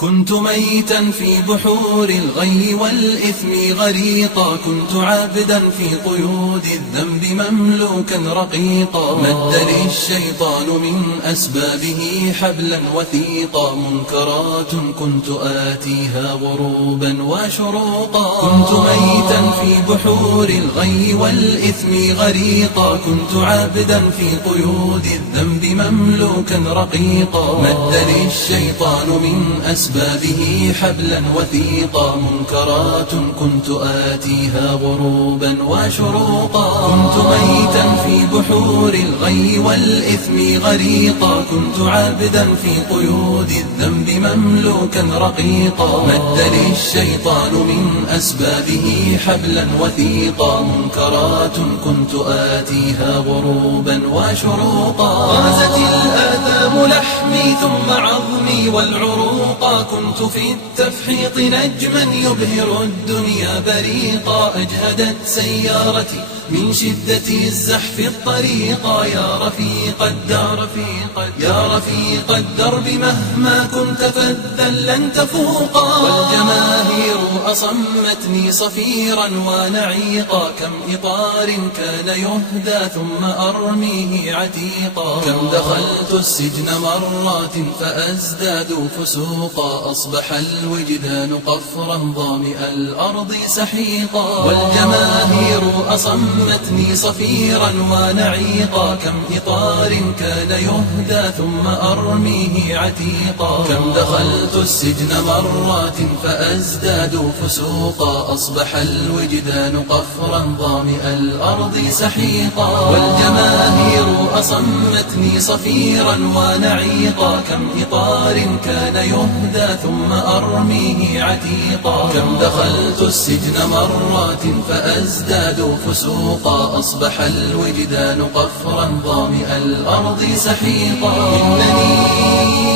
كنت ميتا في بحور الغي والإثم غريقا، كنت عابدا في قيود الذنب مملوكا رقيقا. مد لي الشيطان من أسبابه حبلا وثيقا، منكرات كنت آتيها غروبا وشروقا. كنت ميتا في بحور الغي والإثم غريقا، كنت عابدا في قيود الذنب مملوكا رقيقا. مد لي الشيطان من أسبابه حبلا وثيقا، منكرات كنت آتيها غروبا وشروقا. كنت ميتا في بحور الغي والإثم غريقا، كنت عابدا في قيود الذنب مملوكا رقيقا. مد لي الشيطان من أسبابه حبلا وثيقا، منكرات كنت آتيها غروبا وشروقا. غازت الآثام لحمي ثم عظمي والعروقا، كنت في التفحيط نجما يبهر الدنيا بريقا. أجهدت سيارتي من شدة الزحف الطريقا، يا رفيق الدار يا رفيق الدرب مهما كنت فذا لن تفوقا. والجماهير أصمتني صفيرا ونعيقا، كم إطار كان يهدى ثم أرميه عتيقا. كم دخلت السجن مرات فأزداد فسوقا، أصبح الوجدان قفرا ظامئ الأرض سحيقا. والجماهير أصمتني صفيرا ونعيقا، كم إطار كان يهدى ثم أرميه عتيقا. كم دخلت السجن مرات فأزداد فسوقا، أصبح الوجدان قفرا ظامئ الأرض سحيقا. والجماهير أصمتني صفيرا ونعيقا، كم إطار كان يهدى ثم أرميه عتيقا. كم دخلت السجن مرات فأزداد فسوقا، أصبح الوجدان قفرا ظامئ الأرض سحيقا. إنني